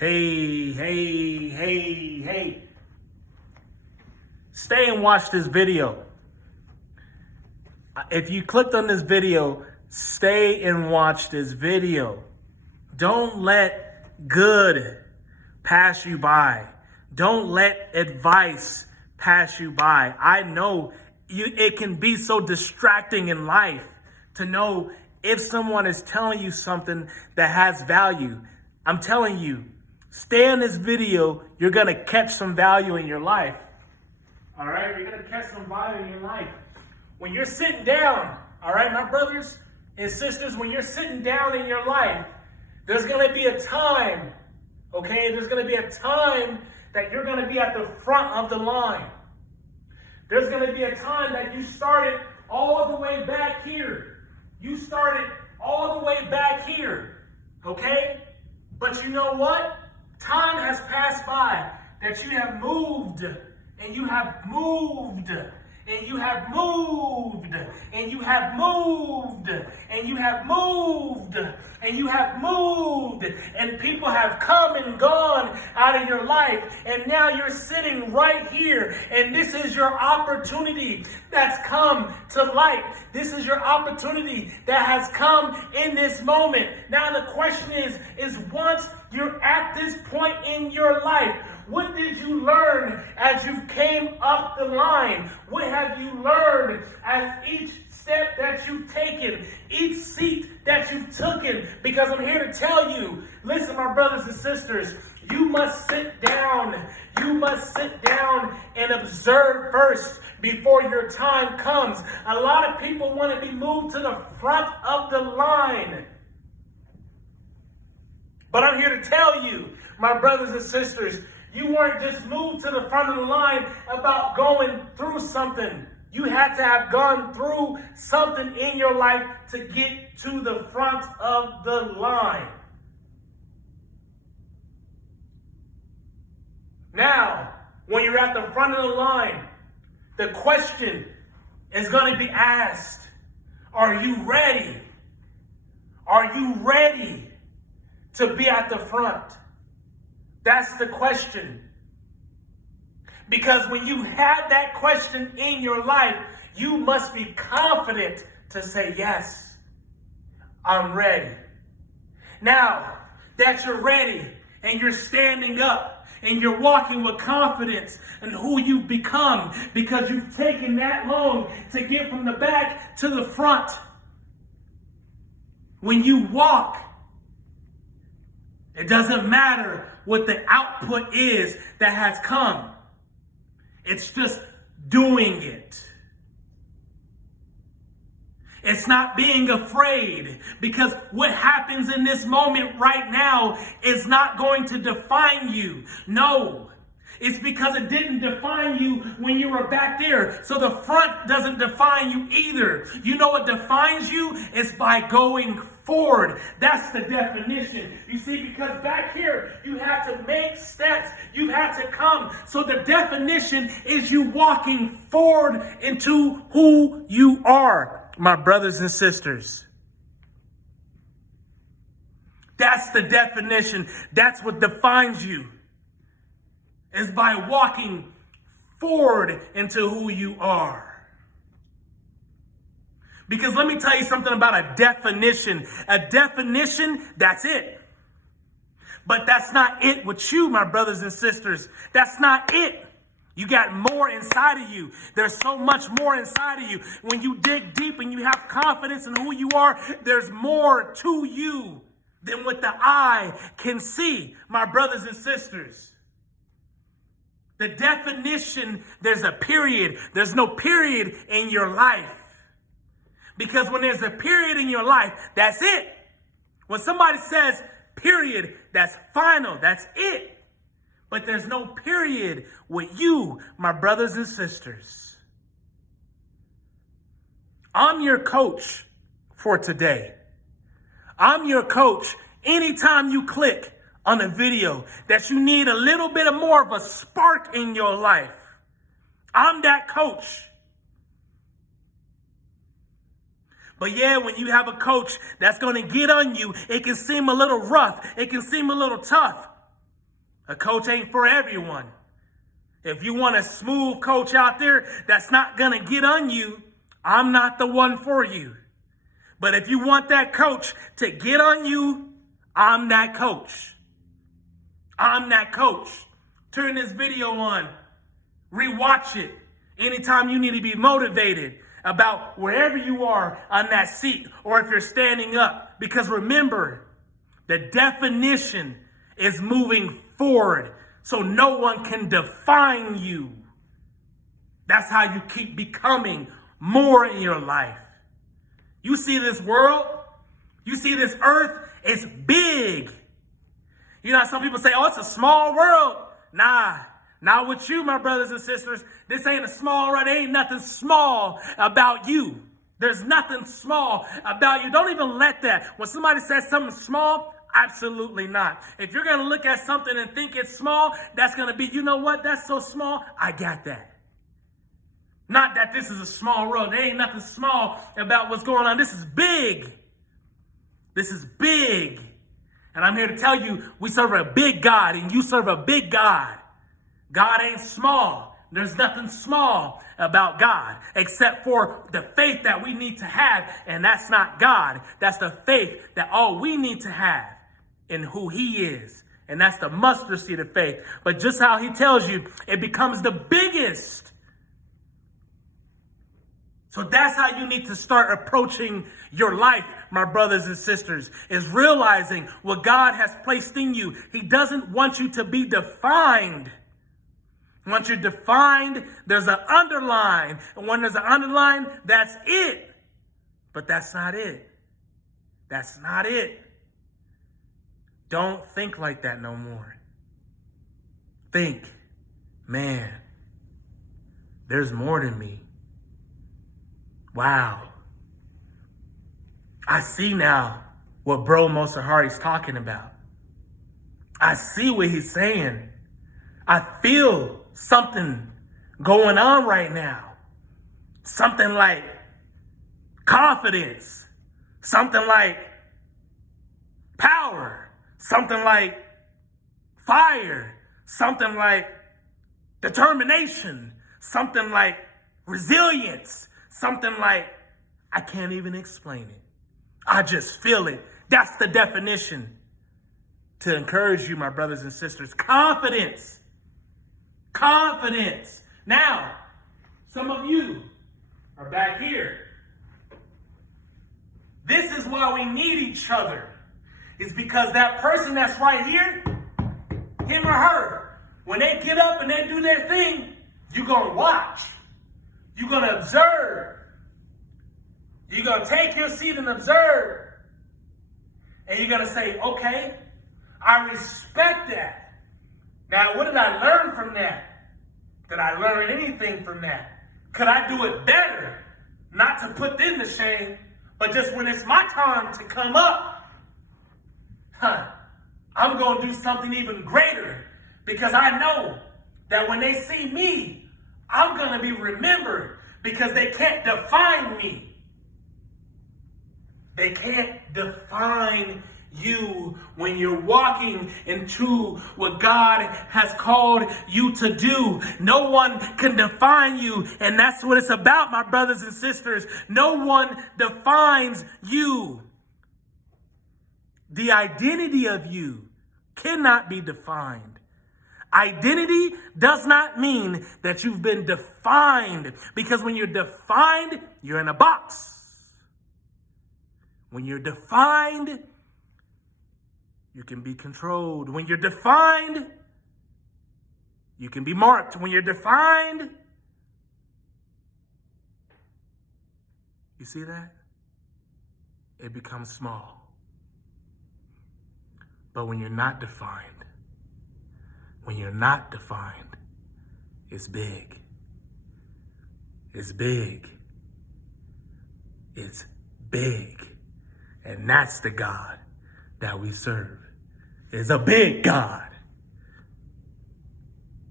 Hey. Stay and watch this video. If you clicked on this video, stay and watch this video. Don't let good pass you by. Don't let advice pass you by. I know it can be so distracting in life to know if someone is telling you something that has value. I'm telling you, stay in this video. You're going to catch some value in your life. All right? You're going to catch some value in your life. When you're sitting down, all right, my brothers and sisters, when you're sitting down in your life, there's going to be a time, okay? There's going to be a time that you're going to be at the front of the line. There's going to be a time that you started all the way back here. You started all the way back here, okay? But you know what? Time has passed by that you have moved, and you have moved, and you have moved, and you have moved, and you have moved, and you have moved, and people have come and gone out of your life, and now you're sitting right here, and this is your opportunity that's come to light. This is your opportunity that has come in this moment. Now the question is once you're at this point in your life, what did you learn as you came up the line? What have you learned as each step that you've taken, each seat that you've taken? Because I'm here to tell you, listen, my brothers and sisters, you must sit down. You must sit down and observe first before your time comes. A lot of people want to be moved to the front of the line. But I'm here to tell you, my brothers and sisters, you weren't just moved to the front of the line about going through something. You had to have gone through something in your life to get to the front of the line. Now, when you're at the front of the line, the question is going to be asked, are you ready? Are you ready to be at the front? That's the question. Because when you have that question in your life, you must be confident to say, yes, I'm ready. Now that you're ready and you're standing up and you're walking with confidence in who you've become because you've taken that long to get from the back to the front. When you walk, it doesn't matter what the output is that has come. It's just doing it. It's not being afraid, because what happens in this moment right now is not going to define you. No, it's because it didn't define you when you were back there. So the front doesn't define you either. You know what defines you is by going forward. That's the definition. You see, because back here, you have to make steps. You have to come. So the definition is you walking forward into who you are, my brothers and sisters. That's the definition. That's what defines you, is by walking forward into who you are. Because let me tell you something about a definition. A definition, that's it. But that's not it with you, my brothers and sisters. That's not it. You got more inside of you. There's so much more inside of you. When you dig deep and you have confidence in who you are, there's more to you than what the eye can see, my brothers and sisters. The definition, there's a period. There's no period in your life. Because when there's a period in your life, that's it. When somebody says period, that's final, that's it. But there's no period with you, my brothers and sisters. I'm your coach for today. I'm your coach anytime you click on a video that you need a little bit of more of a spark in your life. I'm that coach. But yeah, when you have a coach that's going to get on you, it can seem a little rough. It can seem a little tough. A coach ain't for everyone. If you want a smooth coach out there that's not going to get on you, I'm not the one for you. But if you want that coach to get on you, I'm that coach. I'm that coach. Turn this video on. Rewatch it. Anytime you need to be motivated about wherever you are on that seat or if you're standing up. Because remember, the definition is moving forward so no one can define you. That's how you keep becoming more in your life. You see this world, you see this earth, it's big. You know how some people say, oh, it's a small world. Nah, not with you, my brothers and sisters. This ain't a small world. There ain't nothing small about you. There's nothing small about you. Don't even let that. When somebody says something small, absolutely not. If you're going to look at something and think it's small, that's going to be, you know what? That's so small. I got that. Not that this is a small world. There ain't nothing small about what's going on. This is big. This is big. And I'm here to tell you, we serve a big God and you serve a big God. God ain't small. There's nothing small about God except for the faith that we need to have. And that's not God. That's the faith that all we need to have in who he is. And that's the mustard seed of faith. But just how he tells you, it becomes the biggest. So that's how you need to start approaching your life, my brothers and sisters, is realizing what God has placed in you. He doesn't want you to be defined. Once you're defined, there's an underline. And when there's an underline, that's it. But that's not it. That's not it. Don't think like that no more. Think, man, there's more than me. Wow. I see now what Bro Mosahari's talking about. I see what he's saying. I feel something going on right now. Something like confidence. Something like power. Something like fire. Something like determination. Something like resilience. Something like, I can't even explain it. I just feel it. That's the definition. To encourage you, my brothers and sisters. Confidence. Confidence. Now, some of you are back here. This is why we need each other. It's because that person that's right here, him or her, when they get up and they do their thing, you're going to watch. You're going to observe. You're going to take your seat and observe. And you're going to say, okay, I respect that. Now, what did I learn from that? Did I learn anything from that? Could I do it better? Not to put them to shame, but just when it's my time to come up, I'm going to do something even greater. Because I know that when they see me, I'm going to be remembered because they can't define me. They can't define you when you're walking into what God has called you to do. No one can define you, and that's what it's about, my brothers and sisters. No one defines you. The identity of you cannot be defined. Identity does not mean that you've been defined, because when you're defined, you're in a box. When you're defined, you can be controlled. When you're defined, you can be marked. When you're defined, you see that? It becomes small. But when you're not defined, it's big. It's big. It's big. And that's the God that we serve. Is a big God.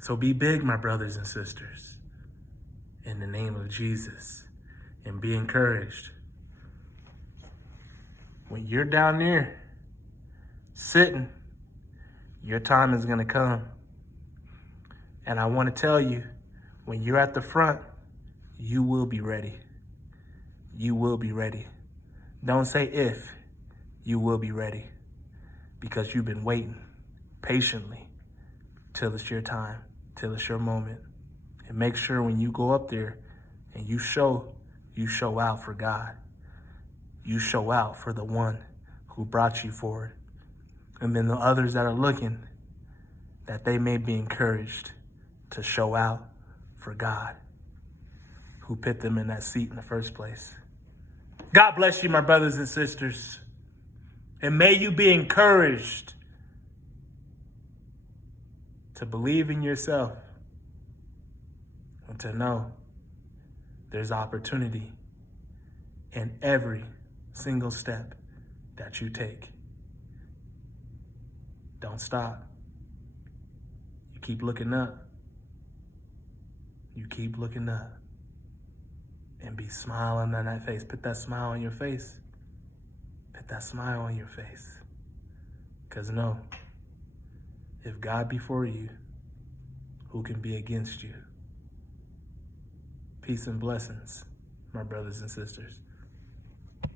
So be big, my brothers and sisters, in the name of Jesus, and be encouraged. When you're down there sitting Your time is going to come. And I want to tell you, when you're at the front, you will be ready. You will be ready. Don't say if, you will be ready. Because you've been waiting patiently till it's your time, till it's your moment. And make sure when you go up there and you show out for God. You show out for the one who brought you forward. And then the others that are looking, that they may be encouraged to show out for God, who put them in that seat in the first place. God bless you, my brothers and sisters. And may you be encouraged to believe in yourself and to know there's opportunity in every single step that you take. Don't stop. You keep looking up. You keep looking up. And be smiling on that face. Put that smile on your face. Put that smile on your face. Because know, if God be for you, who can be against you? Peace and blessings, my brothers and sisters.